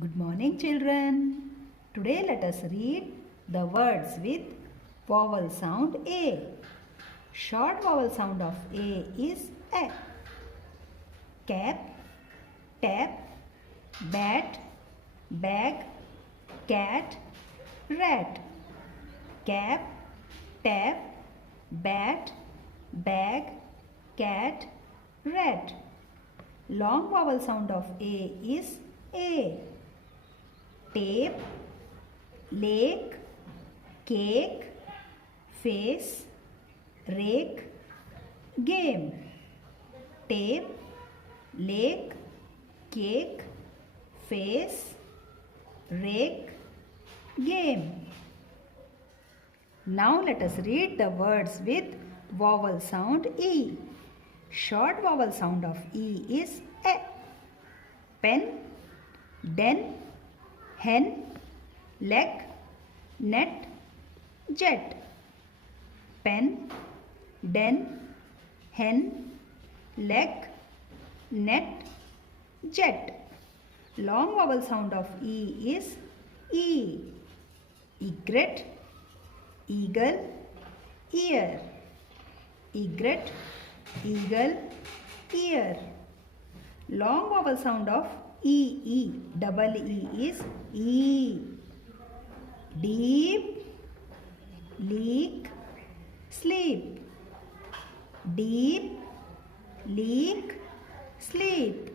Good morning, children. Today let us read the words with vowel sound A. Short vowel sound of A is A. Cap, tap, bat, bag, cat, rat. Cap, tap, bat, bag, cat, rat. Long vowel sound of A is A. Tape, lake, cake, face, rake, game. Tape, lake, cake, face, rake, game. Now let us read the words with vowel sound E. Short vowel sound of E is A. Pen, den, hen, leg, net, jet. Pen, den, hen, leg, net, jet. Long vowel sound of E is E. Egret, eagle, ear. Egret, eagle, ear. Long vowel sound of double E is E. Deep, leak, sleep. Deep, leak, sleep.